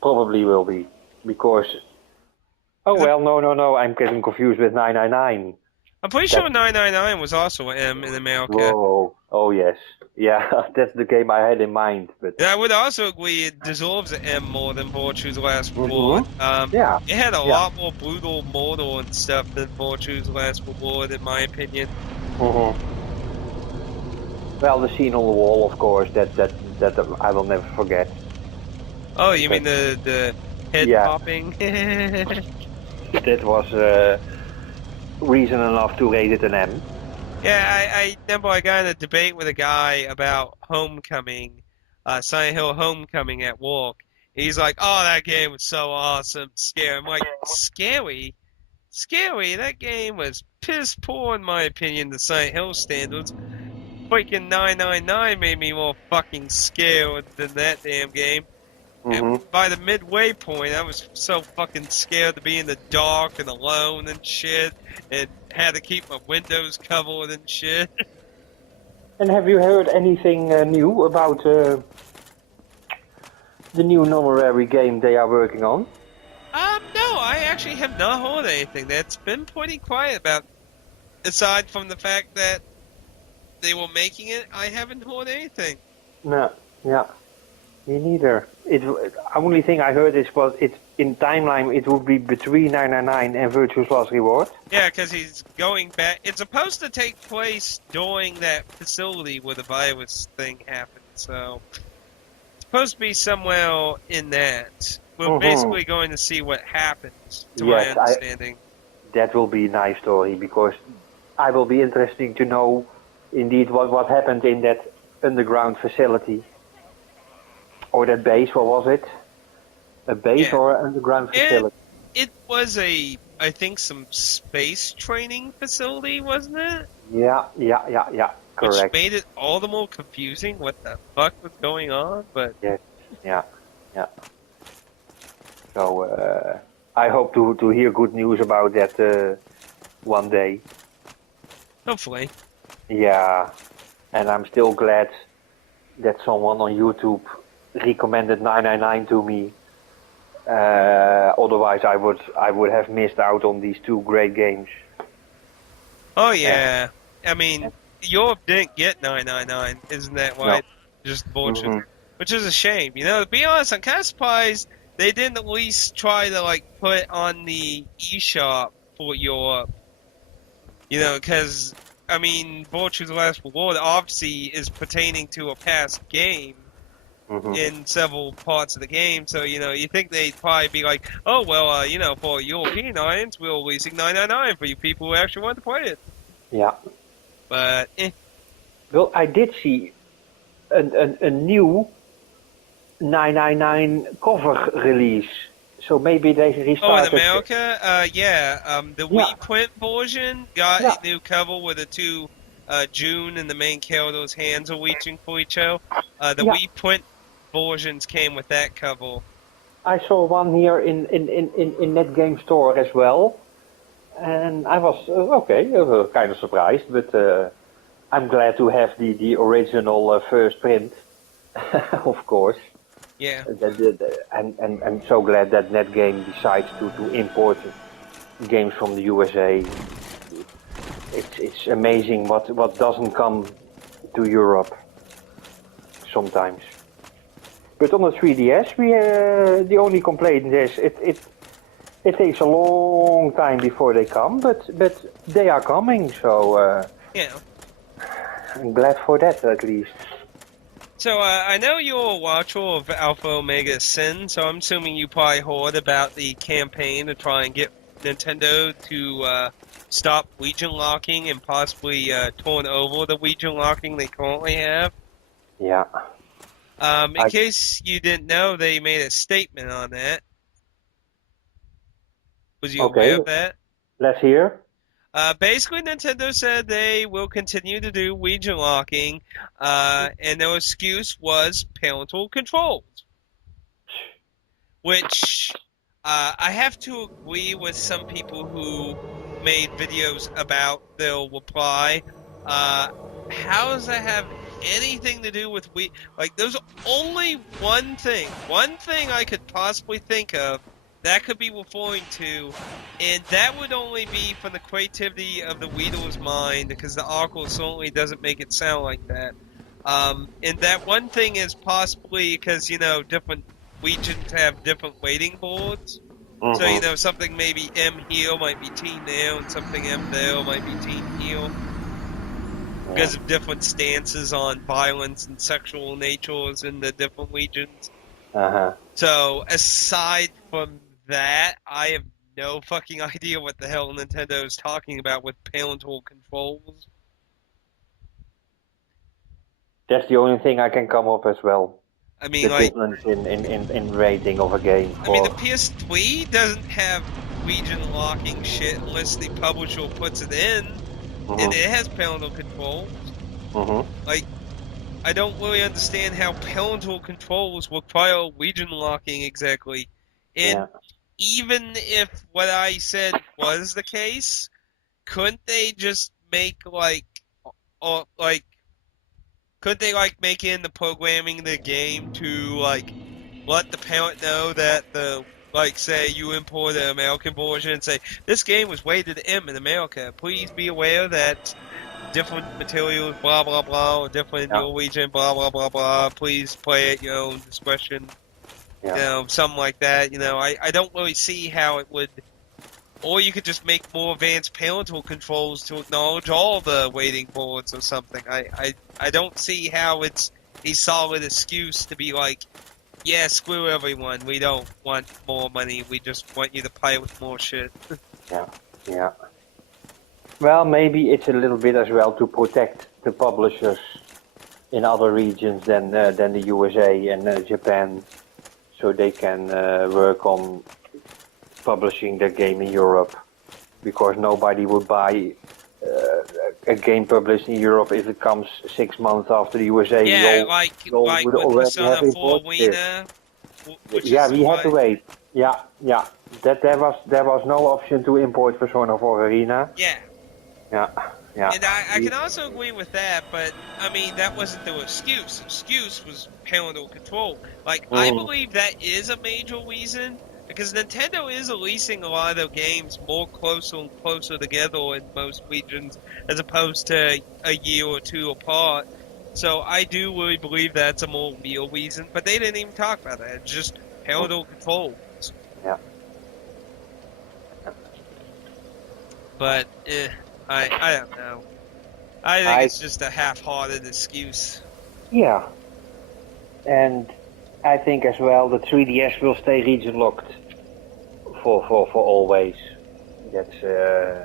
Probably will be because. Oh 'Cause well, no. I'm getting confused with 999. I'm pretty That sure 999 was also an M in America. whoa. Oh yes. Yeah, that's the game I had in mind. But And I would also agree it deserves an M more than Virtue's Last Reward. hmm yeah, It had a yeah. lot more brutal mortal and stuff than Virtue's Last Reward, in my opinion. hmm Well, the scene on the wall, of course, that I will never forget. Oh, you But mean the head yeah, popping? that was reason enough to rate it an M. Yeah, I remember I got in a debate with a guy about Homecoming, Silent Hill Homecoming at work. He's like, "Oh, that game was so awesome, scary." I'm like, "Scary? Scary? That game was piss poor in my opinion to Silent Hill standards. Freaking 999 made me more fucking scared than that damn game." And hmm by the midway point, I was so fucking scared to be in the dark and alone and shit, and had to keep my windows covered and shit. And have you heard anything new about the new honorary game they are working on? No, I actually have not heard anything. That's been pretty quiet about. Aside from the fact that they were making it, I haven't heard anything. No, yeah, me neither. It only thing I heard is was it in timeline it would be between 999 and Virtuous Last Reward. Yeah, because he's going back. It's supposed to take place during that facility where the virus thing happened, so it's supposed to be somewhere in that. We're hmm basically going to see what happens, to my Yes, I understanding. that will be a nice story because I will be interesting to know indeed what happened in that underground facility or that base. What was it? A base Yeah, or an underground it facility? it was I think some space training facility, wasn't it? Yeah. Which Correct. made it all the more confusing what the fuck was going on, but Yes. Yeah. Yeah. So I hope to hear good news about that one day. hopefully. Yeah. And I'm still glad that someone on YouTube recommended 999 to me. Otherwise, I would have missed out on these two great games. Oh And, yeah. I mean, Europe didn't get 999, isn't that no. right? Just bullshit. hmm Which is a shame. You know, to be honest, I'm kind of surprised they didn't at least try to like put on the eShop for Europe. You know, because I mean, Vulture's Last Reward obviously is pertaining to a past game hmm in several parts of the game. So, you know, you think they'd probably be like, oh, well, you know, for European audience, we're releasing 999 for you people who actually want to play it. Yeah. But, Well, I did see a new 999 cover release. So maybe they oh, in restarted. America, yeah, the Yeah, reprint version got yeah, a new cover with the two, June and the main character's hands are reaching for each other. The yeah. reprint versions came with that cover. I saw one here in Net Game Store as well. And I was, okay, kind of surprised, but I'm glad to have the original first print, of course. Yeah. And I'm so glad that NetGame decides to import games from the USA. It's amazing what doesn't come to Europe sometimes. But on the 3DS, the only complaint is it takes a long time before they come, but they are coming, so Yeah. I'm glad for that at least. So, I know you're a watcher of Alpha Omega Sin, so I'm assuming you probably heard about the campaign to try and get Nintendo to stop region locking and possibly turn over the region locking they currently have. Yeah. In I, case you didn't know, they made a statement on that. Was you aware okay, of that? let's hear. Basically, Nintendo said they will continue to do region locking, and their excuse was parental controls. Which I have to agree with some people who made videos about their reply. How does that have anything to do with like there's only one thing I could possibly think of that could be referring to, and that would only be from the creativity of the Weedle's mind, because the article certainly doesn't make it sound like that. And that one thing is possibly because, different regions have different weighting boards. So, Mm-hmm. something maybe M here might be teen there, and something M there might be teen here, Yeah. because of different stances on violence and sexual natures in the different regions. Uh-huh. So, aside from that, I have no fucking idea what the hell Nintendo is talking about with parental controls. That's the only thing I can come up as well. I The mean, like, difference in rating of a game the for. PS3 doesn't have region locking shit unless the publisher puts it in, and Mm-hmm. it has parental controls. Mm-hmm. Like, I don't really understand how parental controls require region locking exactly. And Yeah. even if what I said was the case, couldn't they just make like could they like make in the programming the game to like let the parent know that say you import an American version and say this game was rated M in America. Please be aware that different materials, blah blah blah, or different in Yeah. your region, blah blah blah blah. Please play at your own discretion. Yeah. Something like that. I don't really see how it would. Or you could just make more advanced parental controls to acknowledge all the waiting boards or something. I don't see how it's a solid excuse to be like, yeah, screw everyone. We don't want more money. We just want you to play with more shit. Yeah. Yeah. Well, maybe it's a little bit as well to protect the publishers in other regions than the USA and Japan, so they can work on publishing their game in Europe, because nobody would buy a game published in Europe if it comes 6 months after the USA. Yeah, We all like would with already have Persona 4 imported it. Arena, which Yeah, is we had to why. wait. Yeah, yeah. That there was no option to import Persona 4 Arena. Yeah, Yeah, yeah. and I can also agree with that, but I mean that wasn't the excuse. The excuse was parental control. Like I Mm, believe that is a major reason, because Nintendo is releasing a lot of their games more closer and closer together in most regions, as opposed to a year or two apart. So I do really believe that's a more real reason, but they didn't even talk about that. It's just mm, parental control. yeah. But I don't know. I think I it's just a half-hearted excuse. Yeah, and I think as well the 3DS will stay region locked for always. That's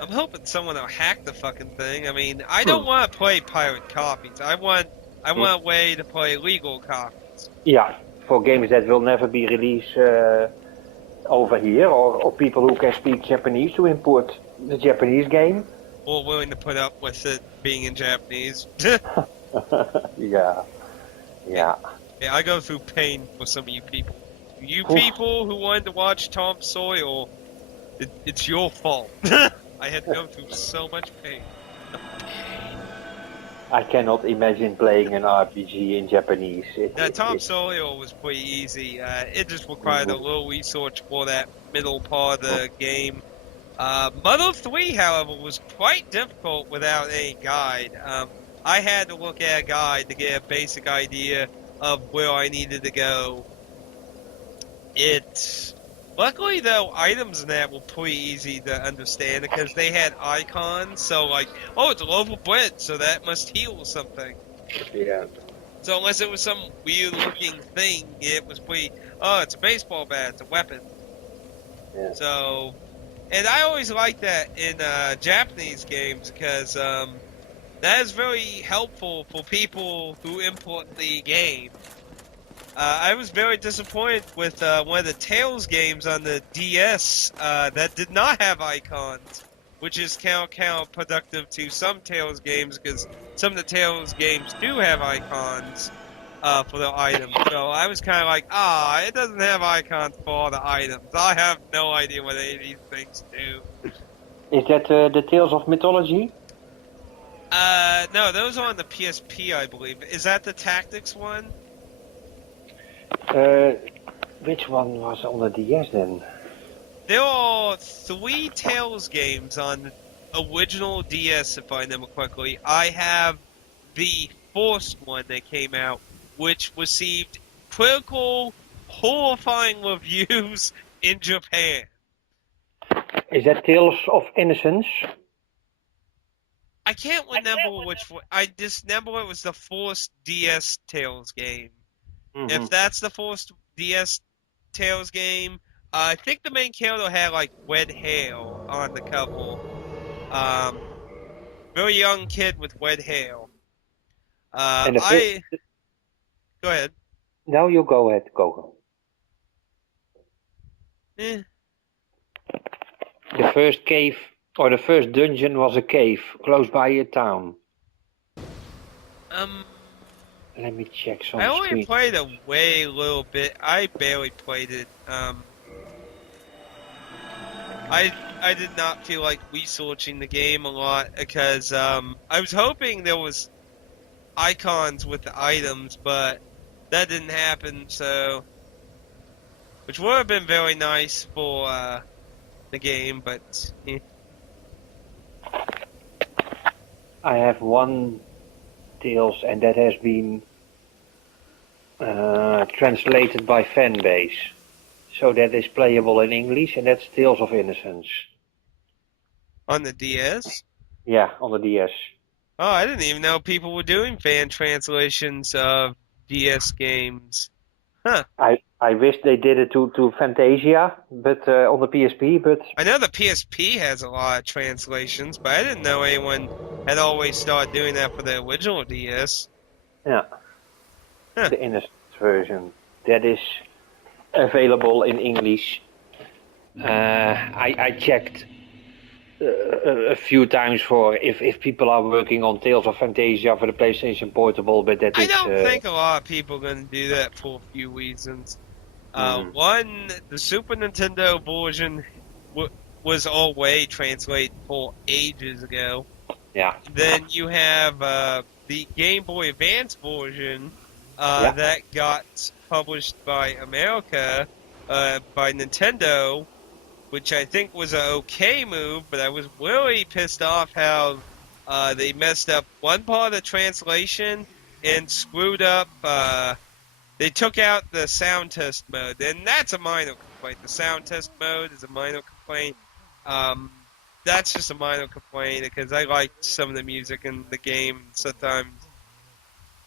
I'm hoping someone will hack the fucking thing. I mean, I hmm, don't want to play pirate copies. I want hmm. a way to play legal copies. Yeah, for games that will never be released over here, or people who can speak Japanese to import the Japanese game. Or willing to put up with it being in Japanese. Yeah, yeah. Yeah, I go through pain for some of you people. You Oof. people who wanted to watch Tom Sawyer, it's your fault. I had to go through so much pain. I cannot imagine playing an RPG in Japanese. Tom Sawyer was pretty easy. It just required a Mhm. little research for that middle part of the game. Mother 3, however, was quite difficult without any guide. I had to look at a guide to get a basic idea of where I needed to go. Luckily though, items in that were pretty easy to understand because they had icons. So like, oh, it's a loaf of bread, so that must heal something. Yeah. So unless it was some weird looking thing, it was pretty. Oh, it's a baseball bat, it's a weapon. Yeah. So, and I always like that in Japanese games because that is very helpful for people who import the game. I was very disappointed with one of the Tails games on the DS that did not have icons, which is counterproductive to some Tails games because some of the Tails games do have icons for their items. So I was kind of like, it doesn't have icons for all the items. I have no idea what any of these things do. Is that the Tales of Mythology? No, those are on the PSP, I believe. Is that the Tactics one? Uh, which one was on the DS then? There are three Tales games on the original DS, if I remember correctly. I have the first one that came out, which received critical, horrifying reviews in Japan. Is that Tales of Innocence? I can't remember which one. I just remember it was the first DS Tales game. Hmm. If that's the first DS Tales game, I think the main character had like red hair on the cover. Um, Very young kid with red hair. And the first, I Go ahead. now you go ahead, go. Eh, The first cave or the first dungeon was a cave close by a town. um, Let me check I some only screen. played a way little bit. I barely played it. I did not feel like researching the game a lot because I was hoping there was icons with the items, but that didn't happen. So, which would have been very nice for the game, but I have one Tales, and that has been translated by Fanbase. So that is playable in English, and that's Tales of Innocence. on the DS. Yeah, on the DS. Oh, I didn't even know people were doing fan translations of DS games. Huh. I wish they did it to Fantasia, but on the PSP. But I know the PSP has a lot of translations, but I didn't know anyone had always started doing that for the original DS. yeah, Huh. the Innocence version that is available in English. I checked a few times for if people are working on Tales of Fantasia for the PlayStation Portable, but that I is don't think a lot of people are going to do that for a few reasons. mm, One, the Super Nintendo version was all way translated for ages ago. yeah, Then you have the Game Boy Advance version yeah, that got published by America by Nintendo, which I think was an okay move, but I was really pissed off how they messed up one part of the translation and screwed up. They took out the sound test mode, and that's a minor complaint. The sound test mode is a minor complaint. Um, that's just a minor complaint because I liked some of the music in the game. Sometimes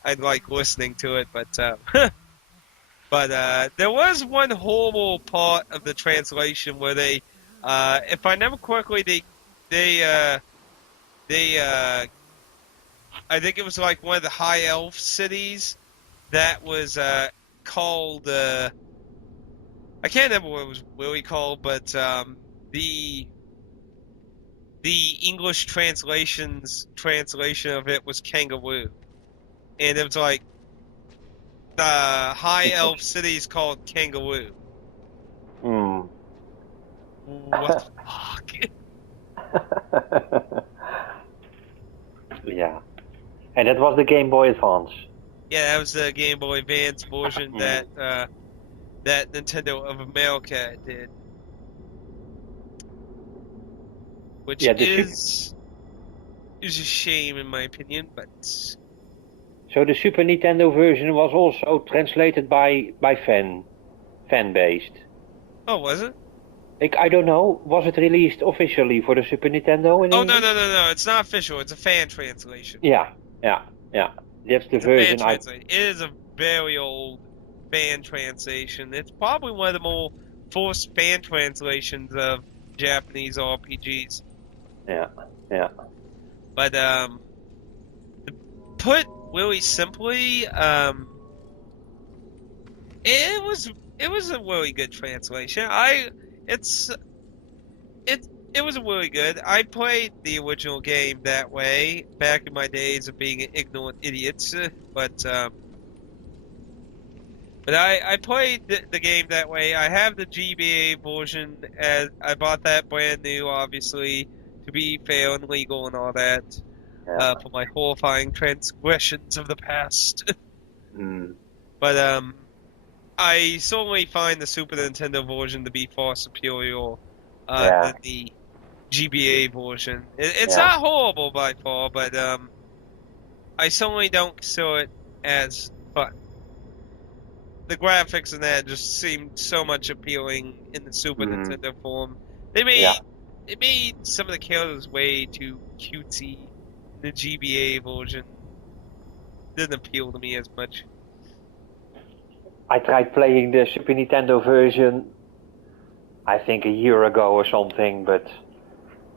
I like listening to it, but there was one horrible part of the translation where they, if I remember correctly, they they I think it was like one of the high elf cities that was called I can't remember what it was really called, but the English translation of it was kangaroo, and it was like the high elf city is called kangaroo. mm. What the fuck? Yeah, and that was the Game Boy Advance. Yeah, that was the Game Boy Advance version that Mm. that Nintendo of America did, which Yeah, the super, is a shame in my opinion, but so the Super Nintendo version was also translated by fan based. oh, was it? I don't know. Was it released officially for the Super Nintendo in Oh no English? no no no! It's not official. It's a fan translation. Yeah, yeah, yeah. That's the It's a fan version I. translation. It is a very old fan translation. It's probably one of the more forced fan translations of Japanese RPGs. Yeah, yeah. But put really simply, it was a really good translation. It's it it was really good. I played the original game that way back in my days of being an ignorant idiot, but I played the game that way. I have the GBA version as I bought that brand new, obviously, to be fair and legal and all that. Yeah. for my horrifying transgressions of the past. Mm. But I certainly find the Super Nintendo version to be far superior Yeah. than the GBA version. It's Yeah. not horrible by far, but I certainly don't consider it as fun. The graphics in that just seemed so much appealing in the Super Mm. Nintendo form. They made Yeah. they made some of the characters way too cutesy. The GBA version didn't appeal to me as much. I tried playing the Super Nintendo version, I think a year ago or something, but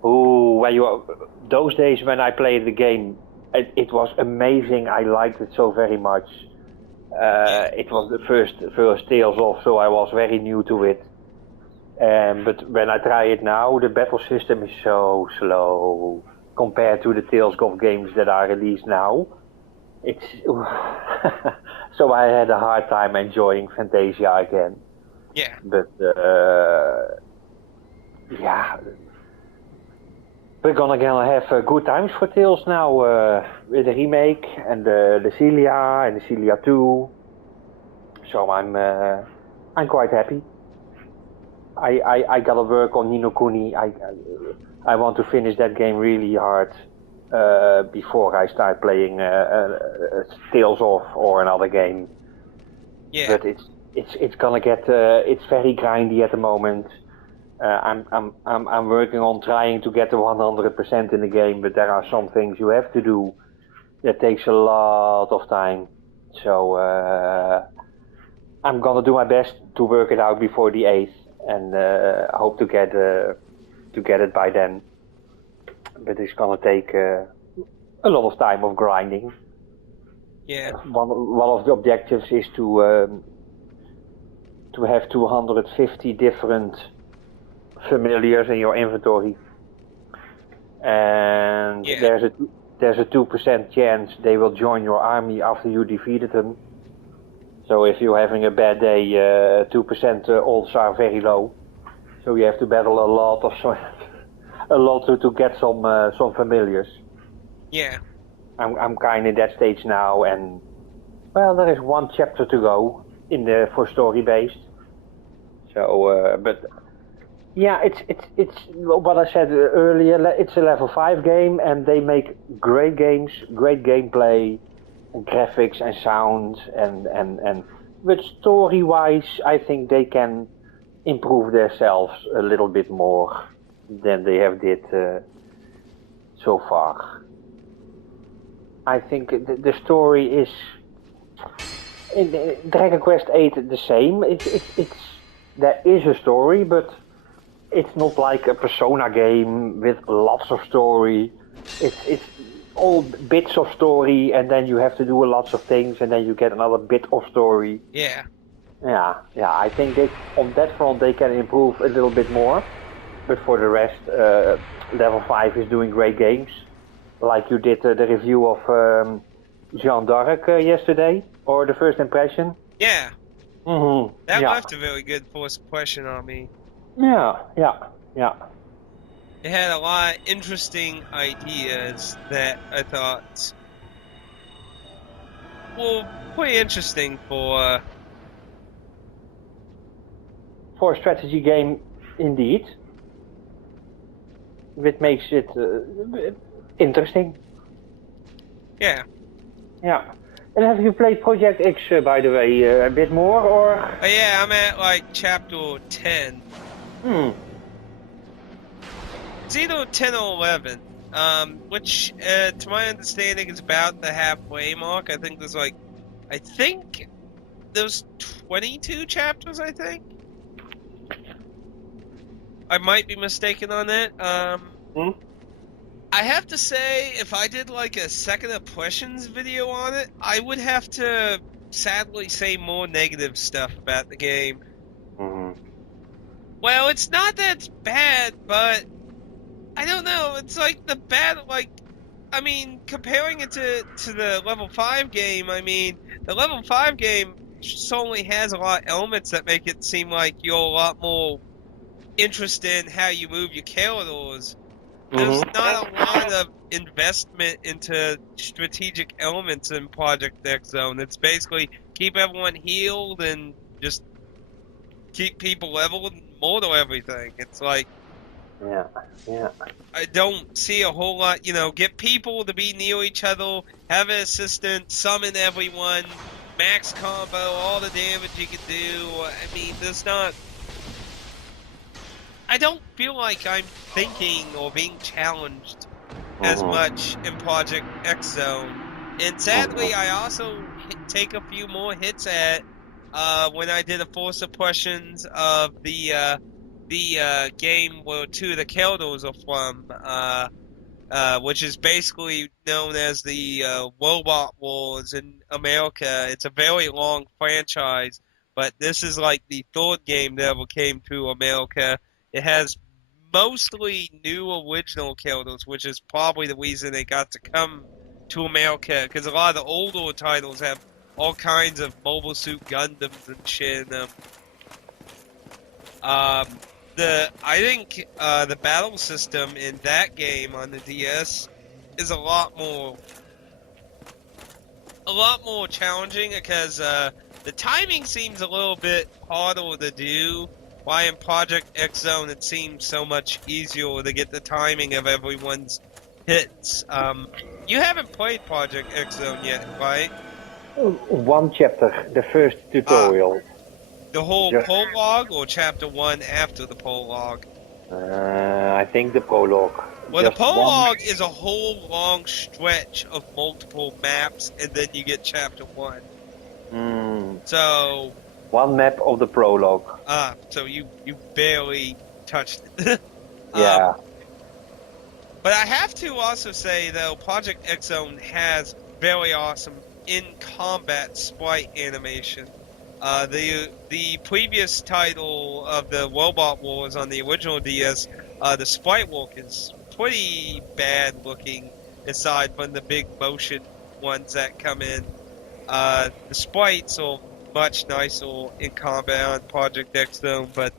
ooh, those days when I played the game, it was amazing. I liked it so very much. Yeah, It was the first Tales of, so I was very new to it. But when I try it now, the battle system is so slow compared to the Tales of games that are released now. It's so I had a hard time enjoying Fantasia again. yeah, But yeah, we're gonna have good times for Tales now with the remake and the Celia and the Celia 2. So I'm quite happy. I gotta work on Nino Kuni. I want to finish that game really hard before I start playing Tales of or another game. yeah, But it's gonna get it's very grindy at the moment. I'm working on trying to get to 100% in the game, but there are some things you have to do that takes a lot of time. So I'm gonna do my best to work it out before the 8th, and I hope to get it by then. But it's gonna take a lot of time of grinding. yeah, One of the objectives is to have 250 different familiars in your inventory, and yeah, there's a 2% chance they will join your army after you defeated them. So if you're having a bad day, 2% odds are very low. So you have to battle a lot a lot to get some familiars. yeah, I'm kind of in that stage now, and well, there is one chapter to go for story based. So, but yeah, it's what I said earlier. It's a level 5 game, and they make great games, great gameplay, and graphics and sound, and but story wise, I think they can improve themselves a little bit more than they have did so far. I think the story is in Dragon Quest 8 the same. It's there is a story, but it's not like a Persona game with lots of story. It's all bits of story, and then you have to do lots of things, and then you get another bit of story. yeah, Yeah. I think on that front they can improve a little bit more. But for the rest, level 5 is doing great games. Like you did the review of Jeanne d'Arc yesterday, or the first impression. yeah. Mm-hmm. That Yeah. left a very good first impression on me. Yeah. It had a lot of interesting ideas that I thought were pretty interesting for. For a strategy game, indeed, which makes it interesting. Yeah. Yeah. And have you played Project X, by the way, a bit more, or? Oh, yeah, I'm at like chapter 10. Hmm. It's either 10 or 11. Which, to my understanding, is about the halfway mark. I think there's 22 chapters, I think. I might be mistaken on that. Hmm? I have to say, if I did like a second impressions video on it, I would have to sadly say more negative stuff about the game. Mm-hmm. Well, it's not that it's bad, but I don't know. It's like I mean, comparing it to the level 5 game, I mean, the level 5 game certainly has a lot of elements that make it seem like you're a lot more interested in how you move your characters. there's Mm-hmm. not a lot of investment into strategic elements in Project X Zone. It's basically keep everyone healed and just keep people leveled and mortal everything. It's like Yeah, yeah. I don't see a whole lot, get people to be near each other, have an assistant, summon everyone, max combo, all the damage you can do. I mean, there's not. I don't feel like I'm thinking or being challenged as Mm-hmm. much in Project X Zone. And sadly, I Mm-hmm. also take a few more hits at when I did the full suppressions of the game where two of the Keldors are from, which is basically known as the Robot Wars in America. It's a very long franchise, but this is like the third game that ever came to America. It has mostly new original Keldors, which is probably the reason they got to come to America, because a lot of the older titles have all kinds of Mobile Suit Gundams and shit in them. Um, I think the battle system in that game on the DS is a lot more challenging because the timing seems a little bit harder to do. Why in Project X Zone it seems so much easier to get the timing of everyone's hits. You haven't played Project X Zone yet, right? One chapter, the first Ah, tutorial. the whole Just, prologue or chapter one after the prologue? I think the prologue. Well, the Just one. prologue is a whole long stretch of multiple maps, and then you get chapter one. Mm, So, one map of the prologue. so you barely touched it. Yeah. But I have to also say though, Project X Zone has very awesome in-combat sprite animation. The previous title of the Robot Wars on the original DS, the sprite work is pretty bad looking, aside from the big motion ones that come in. The sprites are much nicer in combat on Project X Zone, but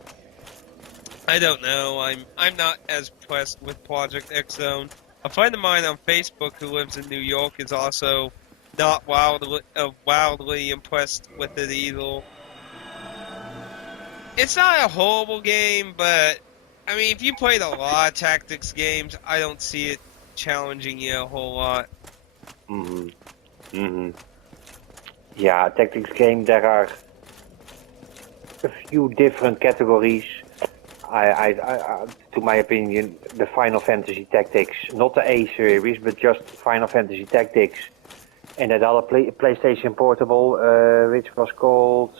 I don't know. I'm not as impressed with Project X Zone. A friend of mine on Facebook who lives in New York is also not wildly impressed with it either. It's not a horrible game, but I mean, if you played a lot of tactics games, I don't see it challenging you a whole lot. Mm-hmm. Mm-hmm. Yeah, tactics game. There are a few different categories. To my opinion, the Final Fantasy Tactics, not the A series, but just Final Fantasy Tactics, and that other PlayStation Portable, which was called.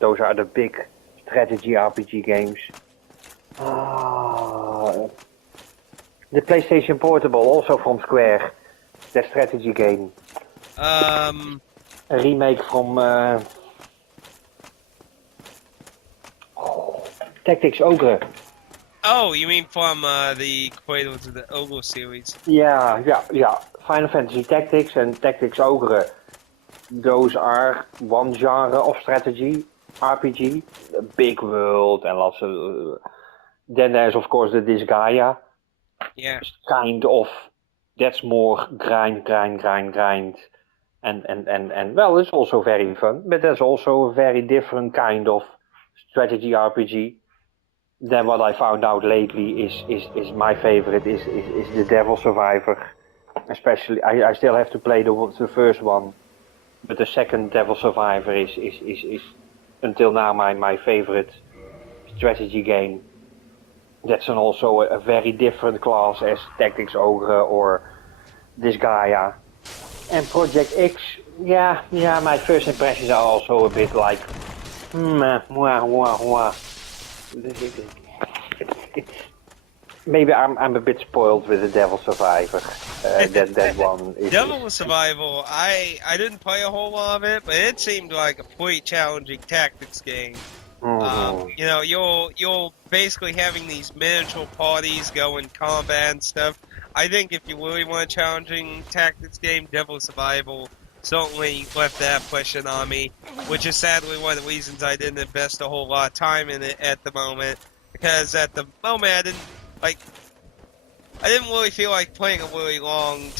Those are the big strategy RPG games. Ah, the PlayStation Portable, also from Square, that strategy game. Um, A remake from Tactics Ogre. oh, you mean from the Cradle to the Ogre series? Yeah. Final Fantasy Tactics and Tactics Ogre. Those are one genre of strategy RPG. A big world and lots of. Then there's of course the Disgaea. Yeah. Kind of. That's more grind. And well, it's also very fun, but there's also a very different kind of strategy RPG. Then what I found out lately is my favorite is the Devil Survivor. Especially, I still have to play the first one, but the second Devil Survivor is until now my favorite strategy game. That's also a very different class as Tactics Ogre or Disgaea. And Project X, yeah, my first impressions are also a bit like, it's maybe I'm a bit spoiled with the Devil Survivor. That one Devil Survival, I didn't play a whole lot of it, but it seemed like a pretty challenging tactics game. Mhm. You're basically having these miniature parties go in combat and stuff. I think if you really want a challenging tactics game, Devil Survival certainly left that impression on me, which is sadly one of the reasons I didn't invest a whole lot of time in it at the moment. Because at the moment I didn't like I didn't really feel like playing a really long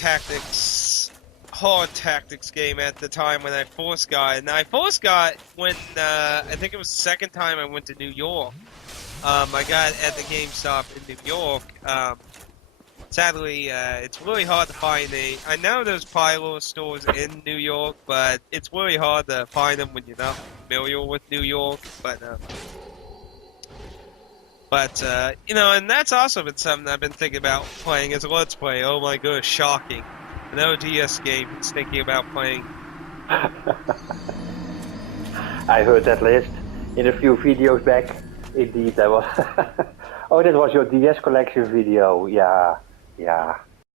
hard tactics game at the time when I first got it. And I first got when, I think it was the second time I went to New York. I got it at the GameStop in New York. Sadly, it's really hard to find I know there's Pyro stores in New York, but it's really hard to find them when you're not familiar with New York. But you know, and that's also been something I've been thinking about playing as a Let's Play. Oh my gosh, shocking. An ODS game it's thinking about playing. I heard that list in a few videos back. Indeed, that was. Oh, that was your DS collection video. Yeah, yeah.